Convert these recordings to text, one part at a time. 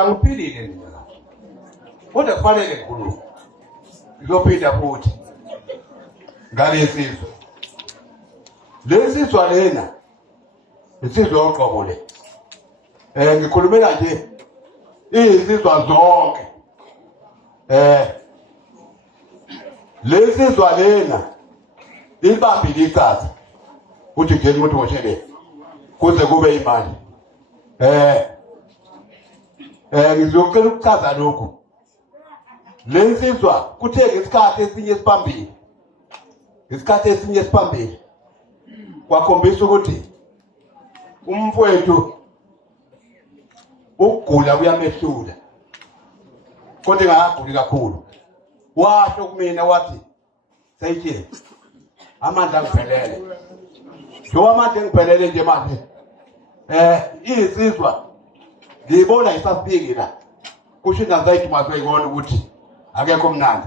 Angiphilile mina la. Kodwa kufanele ngikhulume. Ngizophinda futhi. Ngalesizwe. Lesizwe lena isizwe oqobo le. Ngikhulumela nje izizwa zonke. Lesizwe lena ibambile iqhaza. Uthi ngeke umuntu ngoshele. Kuze kube imali. Ngizocela ukuchaza lokho. Lensizwa kuthe ngesikhathi esinye esiphambili. Ngesikhathi esinye esiphambili. Kwakhombisa ukuthi umfowethu ukugula kuyamehlula. Kodwa engaguli kakhulu. Washo kumina wathi sayithe amandla angiphelele. Njoba amandla angiphelele nje manje. Isizwa ngibona isafiki la. Kusho nazayithi mazayibona ukuthi akekho mnandi.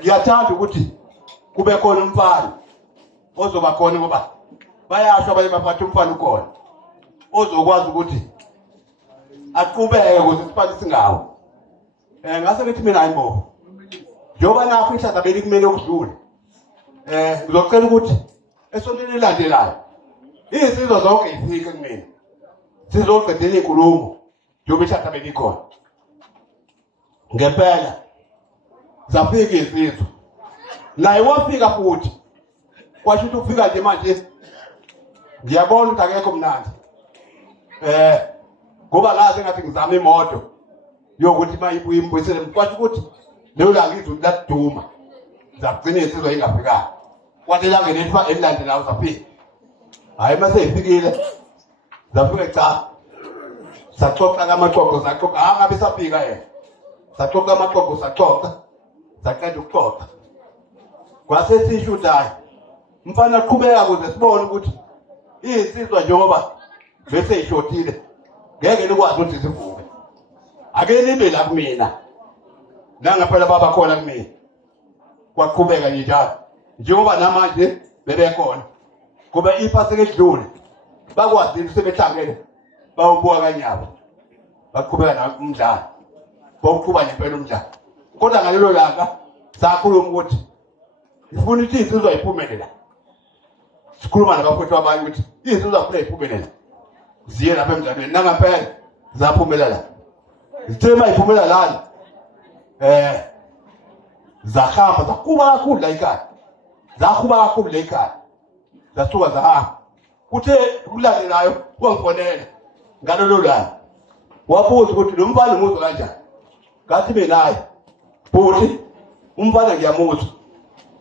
Ngiyathanda ukuthi kube khona umfana ozoba khona ngoba bayasho abaye baphatha umfana ukhona. Ozokwazi ukuthi aqhubeke ukuze isifana singawo. Ngase ngithi mina ayimbo. Njoba nakho ihlaza beli kumele ukudlula. Ngizocela ukuthi esontweni elandelayo izizwe zonke ifike kumina. Sizoqedela inkulumo njoba ihlaza beli khona. Ngempela zafika izizwe. Naye wafika futhi. Kwasho ukuthi ufika nje manje ngiyabona ukuthi akekho mnandi. Ngoba ngaze ngathi ngizama imoto yokuthi mayibuye imbuyisele kwasho ukuthi leyo la ngizwe laduma. Zagcina isizwe ingafika. Kwathi la ngeletwa elilandelayo zafika. Hayi mase ifikile. Zafika cha. Saxoxa ngamaxoxo saxoxa angabe safika yena. Saxoxa amaxoxo saxoxa. Saqeda ukuxoxa. Kwase sisho ukuthi mfana qhubeka ukuze sibone ukuthi insizwa njengoba bese ishotile ngeke likwazi ukuthi sivuke. Ake libe la kumina. Nangaphela baba khona kumina. Kwaqhubeka njalo. Njengoba namanje bebekhona. Kuba iphase kedlule. Bakwazi ukuthi sebehlangene bawubuka kanyabo. Baqhubeka nomdlalo. Bawuqhuba ngempela umdlalo. Kodwa ngalelo langa sakhuluma ukuthi ngifuna ukuthi insizwa iphumelele. Sikhuluma nabafowethu abanye ukuthi insizwa kufanele iphumelele. Ziye lapha emdlalweni nangaphela zaphumelela. Zithema iphumelela lana. Zahamba zakuba kakhulu la ekhaya. Zakuba kakhulu la ekhaya. Zasuka zahamba. Kuthe ukulandelayo wangifonela. Ngalelo langa. Wabuza ukuthi lo mfana umuzwa kanjani? Ngathi benaye. Futhi umfana ngiyamuzwa.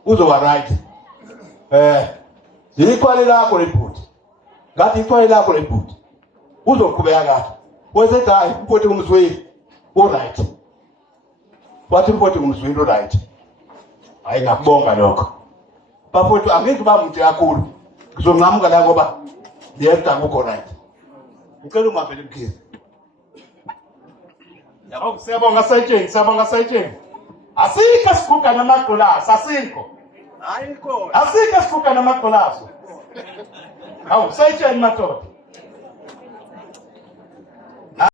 Uzoba right. Ikhwale lakho lebhuti. Ngathi ikhwale lakho lebhuti. Uzoqhubeka kahle. Wesethi hayi umfowethu kumzweli. O right. Wathi umfowethu kumzweli o right. Hayi ngakubonga lokho. Bafowethu angeke bamuthi kakhulu. Ngizonqamuka la ngoba yedwa akukho right. Ngicela umavele mkhize. Yabo siyabonga sayitsheni. Asika sifuka namagqolasi asikho. Hayi khona. Asika sifuka namagqolasi. Hawu sayitsheni madoda.